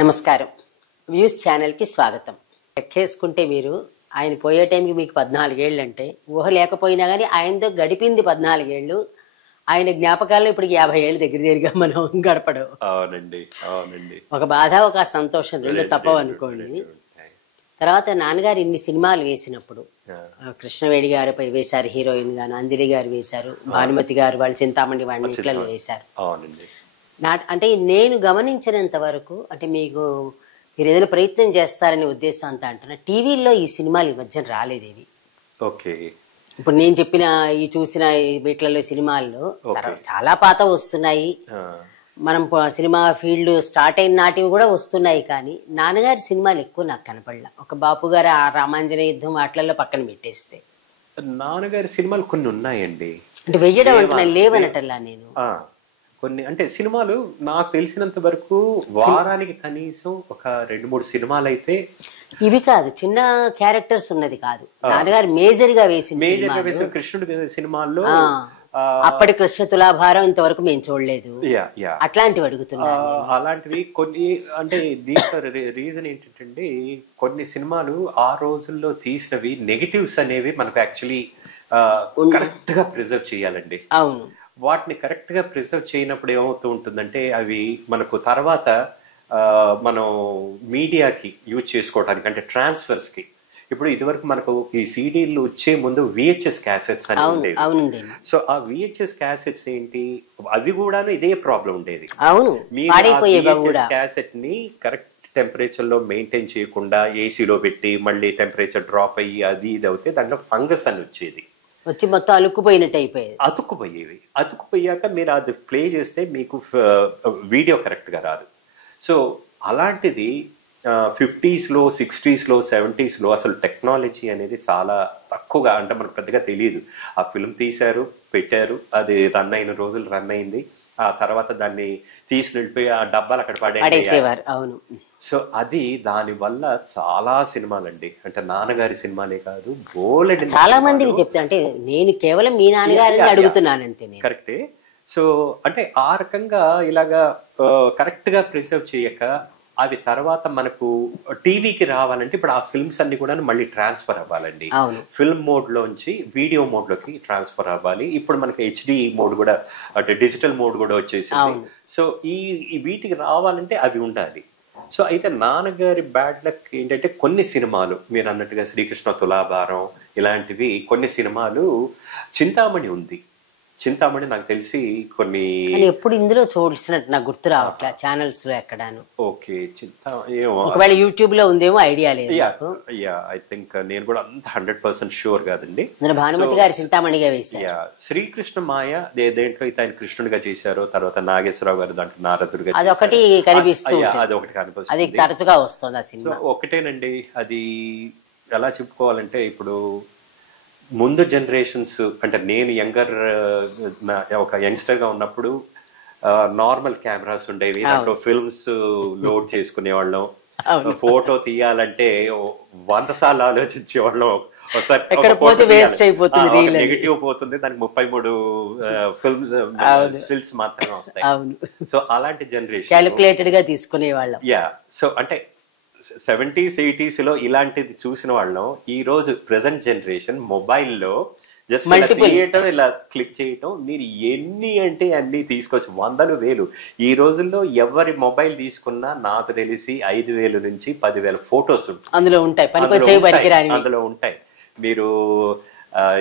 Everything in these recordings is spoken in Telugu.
నమస్కారం. వ్యూస్ ఛానల్కి స్వాగతం. లెక్కేసుకుంటే మీరు ఆయన పోయే టైంకి మీకు 14 ఏళ్ళు అంటే ఊహ లేకపోయినా కానీ ఆయనతో గడిపింది 14 ఏళ్ళు. ఆయన జ్ఞాపకాల్లో ఇప్పుడు 50 ఏళ్ళు దగ్గర మనం గడపడం. అవునండి, అవునండి. ఒక బాధ ఒక సంతోషం రెండు తప్పవు అనుకోండి. తర్వాత నాన్నగారు ఇన్ని సినిమాలు వేసినప్పుడు కృష్ణవేణి గారిపై వేశారు, హీరోయిన్ గాను అంజలి గారు వేశారు, భానుమతి గారు వాళ్ళు చింతామణి వాడిని ఇట్లలో వేశారు. అంటే నేను గమనించినంత వరకు అంటే మీకు మీరు ఏదైనా ప్రయత్నం చేస్తారనే ఉద్దేశం అంతా అంటున్నా, టీవీల్లో ఈ సినిమాలు ఈ మధ్యన రాలేదేవి. ఓకే, ఇప్పుడు నేను చెప్పిన ఈ చూసిన వీటిలలో సినిమాల్లో చాలా పాత వస్తున్నాయి. మనం సినిమా ఫీల్డ్ స్టార్ట్ అయిన నాటివి కూడా వస్తున్నాయి, కానీ నాన్నగారి సినిమాలు ఎక్కువ నాకు కనపడలా. ఒక బాపు గారు ఆ రామాంజనేయ యుద్ధం వాటిలలో పక్కన పెట్టేస్తే నాన్నగారి సినిమాలు కొన్ని ఉన్నాయండి. అంటే వెయ్యడం అంటే లేవనటల్లా నేను కొన్ని అంటే సినిమాలు నాకు తెలిసినంత వరకు వారానికి కనీసం ఒక 2-3 సినిమాలు అయితే ఇవి కాదు, చిన్న క్యారెక్టర్స్ ఉన్నది కాదు. నాన్నగారు మేజర్ గా వేసిన కృష్ణుడు సినిమాల్లో అప్పటి కృష్ణ తులాభారం ఇంతవరకు మేము చూడలేదు. అట్లాంటివి అడుగుతున్నారు. అలాంటివి కొన్ని అంటే దీంట్లో రీజన్ ఏంటంటే కొన్ని సినిమాలు ఆ రోజుల్లో తీసినవి నెగటివ్స్ అనేవి మనకు యాక్చువల్లీ కరెక్ట్ గా ప్రిజర్వ్ చేయాలండి. అవును, వాటిని కరెక్ట్ గా ప్రిజర్వ్ చేయనప్పుడు ఏమవుతూ ఉంటుందంటే అవి మనకు తర్వాత మనం మీడియాకి యూజ్ చేసుకోవడానికి అంటే ట్రాన్స్ఫర్స్ కి. ఇప్పుడు ఇదివరకు మనకు ఈ సీడీలు వచ్చే ముందు విహెచ్ఎస్ క్యాసెట్స్ అని ఉండేది. సో ఆ విహెచ్ఎస్ క్యాసెట్స్ ఏంటి, అవి కూడా ఇదే ప్రాబ్లం ఉండేది. క్యాసెట్ ని కరెక్ట్ టెంపరేచర్ లో మెయింటైన్ చేయకుండా ఏసీలో పెట్టి మళ్ళీ టెంపరేచర్ డ్రాప్ అయ్యి అది ఇది అవుతే దాంట్లో ఫంగస్ అని వచ్చేది, వచ్చి మొత్తం అతుక్కుపోయినట్టు అయిపోయేది. అతుక్కుపోయాక మీరు అది ప్లే చేస్తే మీకు వీడియో కరెక్ట్ గా రాదు. సో అలాంటిది 50s లో 60s లో 70s లో అసలు టెక్నాలజీ అనేది చాలా తక్కువగా, అంటే మనకు పెద్దగా తెలియదు. ఆ ఫిల్మ్ తీశారు, పెట్టారు, అది రన్ అయిన రోజులు రన్ అయింది, ఆ తర్వాత దాన్ని తీసి వెళ్ళిపోయి ఆ డబ్బాలు అక్కడ పడేసేవారు. అవును. సో అది దాని వల్ల చాలా సినిమాలండి, అంటే నాన్నగారి సినిమానే కాదు బోలెడు చాలా మంది చెప్తా, అంటే నేను కేవలం మీ నాన్నగారిని అడుగుతున్నాను అంతే. కరెక్టే. సో అంటే ఆ రకంగా ఇలాగా కరెక్ట్ గా ప్రిజర్వ్ చేయక అవి తర్వాత మనకు టీవీకి రావాలంటే ఇప్పుడు ఆ ఫిల్మ్స్ అన్ని కూడా మళ్ళీ ట్రాన్స్ఫర్ అవ్వాలండి. ఫిల్మ్ మోడ్ లోంచి వీడియో మోడ్ లోకి ట్రాన్స్ఫర్ అవ్వాలి. ఇప్పుడు మనకి హెచ్డి మోడ్ కూడా అంటే డిజిటల్ మోడ్ కూడా వచ్చేసింది. సో ఈ వీటికి రావాలంటే అవి ఉండాలి. సో అయితే నాన్నగారి బ్యాడ్ లక్ ఏంటంటే కొన్ని సినిమాలు మీరు అన్నట్టుగా శ్రీకృష్ణ తులాభారం ఇలాంటివి కొన్ని సినిమాలు, చింతామణి ఉంది, చింతామణి నాకు తెలిసి కొన్ని ఎప్పుడు ఇందులో చూసినట్టు నాకు గుర్తు రావట్లే ఛానల్స్ లో ఎక్కడాను. ఓకే, ఒకవేళ యూట్యూబ్ లో ఉందేమో ఐడియా లేదు. ఐ థింక్ నేను కూడా అంత 100% షూర్ కాదండి. భానుమతి గారి చింతామణిగా వేశారు. శ్రీకృష్ణ మాయ దేంట్లో అయితే ఆయన కృష్ణుడిగా చేశారో, తర్వాత నాగేశ్వరరావు గారు దాంట్లో నారదుడిగా అదొకటి కనిపిస్తుంది, అదొకటి కనిపిస్తుంది, అది తరచుగా వస్తుంది ఆ సినిమా. ఒకటేనండి, అది ఎలా చెప్పుకోవాలంటే ఇప్పుడు ముందు జనరేషన్స్ అంటే నేను ఒక యంగ్స్టర్ గా ఉన్నప్పుడు నార్మల్ కెమెరాస్ ఉండేవి, దాంట్లో ఫిల్మ్స్ లోడ్ చేసుకునే వాళ్ళం. ఫోటో తీయాలంటే 100 సార్లు ఆలోచించేవాళ్ళం. నెగిటివ్ పోతుంది, దానికి 33 ఫిల్మ్స్ స్టిల్స్ మాత్రమే వస్తాయి. సో అలాంటి జనరేషన్ క్యాలిక్యులేటెడ్ గా తీసుకునేవాళ్ళం. సో అంటే 70s 80s లో ఇలాంటిది చూసిన వాళ్ళం. ఈ రోజు ప్రెసెంట్ జనరేషన్ మొబైల్లో జస్ట్ థియేటర్ ఇలా క్లిక్ చేయటం, మీరు ఎన్ని అంటే అన్ని తీసుకోవచ్చు, 100,000. ఈ రోజుల్లో ఎవరి మొబైల్ తీసుకున్నా నాకు తెలిసి 5,000 నుంచి 10,000 ఫొటోస్ అందులో ఉంటాయి. మీరు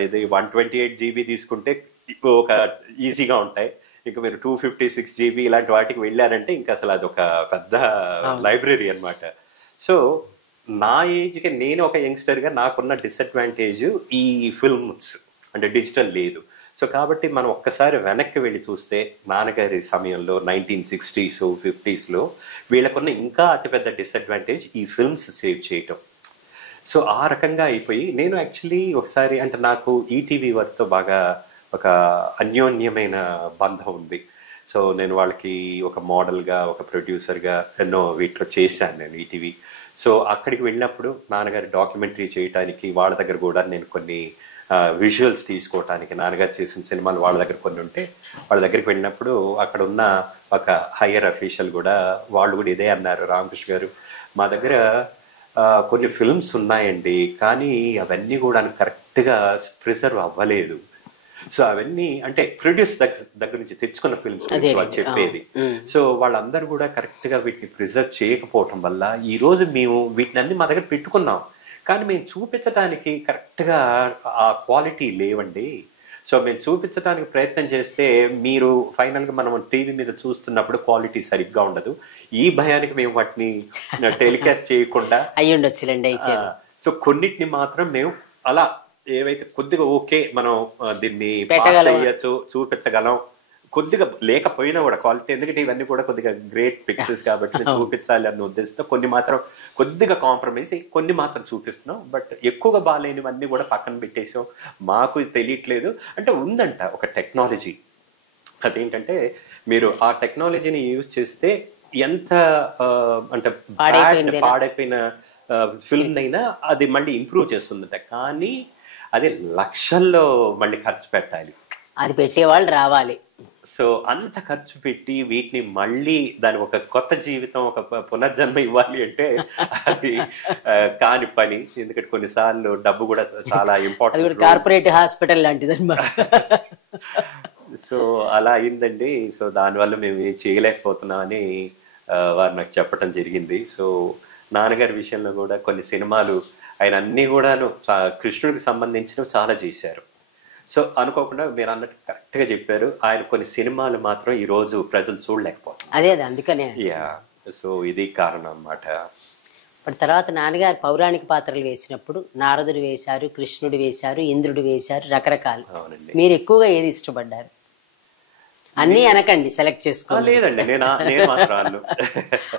ఇది 128 GB తీసుకుంటే ఒక ఈజీగా ఉంటాయి. ఇంకా మీరు 256 GB ఇలాంటి వాటికి వెళ్ళారంటే ఇంకా అసలు అదొక పెద్ద లైబ్రరీ అన్నమాట. సో నా ఏజ్కి నేను ఒక యంగ్స్టర్ గా నాకున్న డిసడ్వాంటేజ్ ఈ ఫిల్మ్స్ అంటే డిజిటల్ లేదు. సో కాబట్టి మనం ఒక్కసారి వెనక్కి వెళ్ళి చూస్తే నాన్నగారి సమయంలో 1960s 50s లో వీళ్ళకున్న ఇంకా అతిపెద్ద డిసడ్వాంటేజ్ ఈ ఫిల్మ్స్ సేవ్ చేయటం. సో ఆ రకంగా అయిపోయి నేను యాక్చువల్లీ ఒకసారి అంటే నాకు ఈటీవీ వారితో బాగా ఒక అన్యోన్యమైన బంధం ఉంది. సో నేను వాళ్ళకి ఒక మోడల్గా ఒక ప్రొడ్యూసర్గా ఎన్నో వీటిలో చేశాను నేను ఈటీవీ. సో అక్కడికి వెళ్ళినప్పుడు నాన్నగారి డాక్యుమెంటరీ చేయడానికి వాళ్ళ దగ్గర కూడా నేను కొన్ని విజువల్స్ తీసుకోవటానికి నాన్నగారు చేసిన సినిమాలు వాళ్ళ దగ్గర కొన్ని ఉంటే వాళ్ళ దగ్గరికి వెళ్ళినప్పుడు అక్కడ ఉన్న ఒక హయ్యర్ అఫీషియల్ కూడా వాళ్ళు కూడా ఇదే అన్నారు, రామకృష్ణ గారు మా దగ్గర కొన్ని ఫిల్మ్స్ ఉన్నాయండి కానీ అవన్నీ కూడా కరెక్ట్గా ప్రిజర్వ్ అవ్వలేదు. సో అవన్నీ అంటే ప్రొడ్యూస్ దగ్గర నుంచి తెచ్చుకున్న ఫిల్మ్స్ వాళ్ళు చెప్పేది. సో వాళ్ళందరూ కూడా కరెక్ట్ గా వీటిని ప్రిజర్వ్ చేయకపోవటం వల్ల ఈ రోజు మేము వీటిని అన్ని మా దగ్గర పెట్టుకున్నాం కానీ మేము చూపించడానికి కరెక్ట్ గా ఆ క్వాలిటీ లేవండి. సో మేము చూపించడానికి ప్రయత్నం చేస్తే మీరు ఫైనల్ గా మనం టీవీ మీద చూస్తున్నప్పుడు క్వాలిటీ సరిగ్గా ఉండదు, ఈ భయానికి మేము వాటిని టెలికాస్ట్ చేయకుండా అయ్యుండొచ్చులేండి అయితే. సో కొన్నిటిని మాత్రం మేము అలా ఏవైతే కొద్దిగా ఓకే మనం దీన్ని పాస్ చేయొచ్చు చూపించగలం కొద్దిగా లేకపోయినా కూడా క్వాలిటీ, ఎందుకంటే ఇవన్నీ కూడా కొద్దిగా గ్రేట్ పిక్చర్స్ కాబట్టి చూపించాలి అన్న ఉద్దేశంతో కొన్ని మాత్రం కొద్దిగా కాంప్రమైజ్ కొన్ని మాత్రం చూపిస్తున్నాం. బట్ ఎక్కువగా బాగాలేనివన్నీ కూడా పక్కన పెట్టేసాం, మాకు తెలియట్లేదు. అంటే ఉందంట ఒక టెక్నాలజీ, అదేంటంటే మీరు ఆ టెక్నాలజీని యూజ్ చేస్తే ఎంత అంటే పాడైపోయిన ఫిల్మ్ అయినా అది మళ్ళీ ఇంప్రూవ్ చేస్తుందట. కానీ అది లక్షల్లో మళ్ళీ ఖర్చు పెట్టాలి, అది పెట్టేవాళ్ళు రావాలి. సో అంత ఖర్చు పెట్టి వీటిని మళ్ళీ దానికి ఒక కొత్త జీవితం ఒక పునర్జన్మ ఇవ్వాలి అంటే అది కాని పని. ఎందుకంటే కొన్నిసార్లు డబ్బు కూడా చాలా ఇంపార్టెంట్, కార్పొరేట్ హాస్పిటల్ లాంటిది అన్నమాట. సో అలా అయిందండి. సో దానివల్ల మేము ఏం చేయలేకపోతున్నాం అని వారు నాకు చెప్పడం జరిగింది. సో నాన్నగారి విషయంలో కూడా కొన్ని సినిమాలు ఆయన అన్ని కూడాను కృష్ణుడికి సంబంధించినవి చాలా చేశారు. సో అనుకోకుండా మీరు అన్నట్టు కరెక్ట్ గా చెప్పారు, ఆయన కొన్ని సినిమాలు మాత్రం ఈ రోజు ప్రజలు చూడలేకపోతున్నారు. అదే అందుకనే. సో ఇది కారణం అన్నమాట. తర్వాత నాన్నగారు పౌరాణిక పాత్రలు వేసినప్పుడు నారదుడు వేశారు, కృష్ణుడు వేశారు, ఇంద్రుడు వేశారు, రకరకాలు. మీరు ఎక్కువగా ఏది ఇష్టపడ్డారు? అన్ని అనకండి, సెలెక్ట్ చేసుకో. లేదండి నేను మాత్రం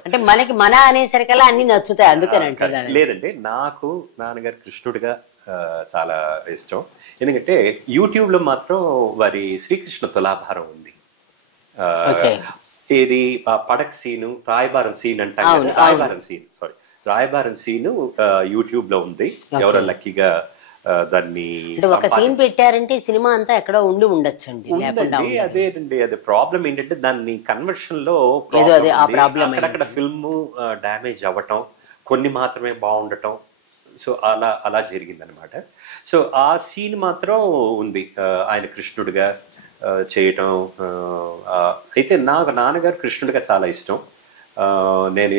అంటే మనకి మన అనేసరికల్లా అన్ని నచ్చుతాయి అందుకని అంటున్నాను. లేదండి, నాకు నాన్నగారు కృష్ణుడిగా చాలా ఇష్టం. ఎందుకంటే యూట్యూబ్ లో మాత్రం వారి శ్రీకృష్ణ తులాభారం ఉంది. ఏది పడక్ సీను, రాయబారం సీన్ అంటారు, రాయబారం సీను యూట్యూబ్ లో ఉంది. ఎవరో లక్కీగా దాన్ని ఒక సీన్ పెట్టారంటే సినిమా అంతా ఎక్కడో ఉండి ఉండొచ్చండి. అదేనండి, అదే ప్రాబ్లం ఏంటంటే దాన్ని కన్వర్షన్ లో అక్కడక్కడ ఫిల్మ్ డ్యామేజ్ అవ్వటం, కొన్ని మాత్రమే బాగుండటం. సో అలా జరిగింది అనమాట. సో ఆ సీన్ మాత్రం ఉంది ఆయన కృష్ణుడిగా చేయటం. అయితే నాకు నాన్నగారు కృష్ణుడిగా చాలా ఇష్టం. నేను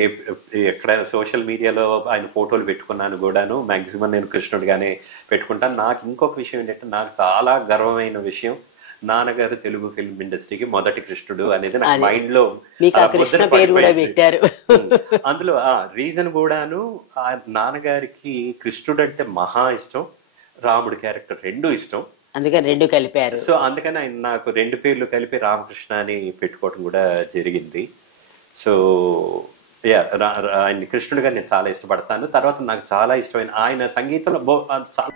ఎక్కడైనా సోషల్ మీడియాలో ఆయన ఫోటోలు పెట్టుకున్నాను కూడాను, మాక్సిమం నేను కృష్ణుడిగానే పెట్టుకుంటాను. నాకు ఇంకొక విషయం ఏంటంటే నాకు చాలా గర్వమైన విషయం, నాన్నగారు తెలుగు ఫిల్మ్ ఇండస్ట్రీకి మొదటి కృష్ణుడు అనేది నాకు మైండ్ లో పెట్టారు. అందులో రీజన్ కూడాను నాన్నగారికి కృష్ణుడు అంటే మహా ఇష్టం, రాముడి క్యారెక్టర్ రెండు ఇష్టం, అందుకని రెండు కలిపారు. సో అందుకని ఆయన నాకు రెండు పేర్లు కలిపి రామకృష్ణ అని పెట్టుకోవడం కూడా జరిగింది. సో ఆయన కృష్ణుడిగా నేను చాలా ఇష్టపడతాను. తర్వాత నాకు చాలా ఇష్టమైన ఆయన సంగీతంలో చాలా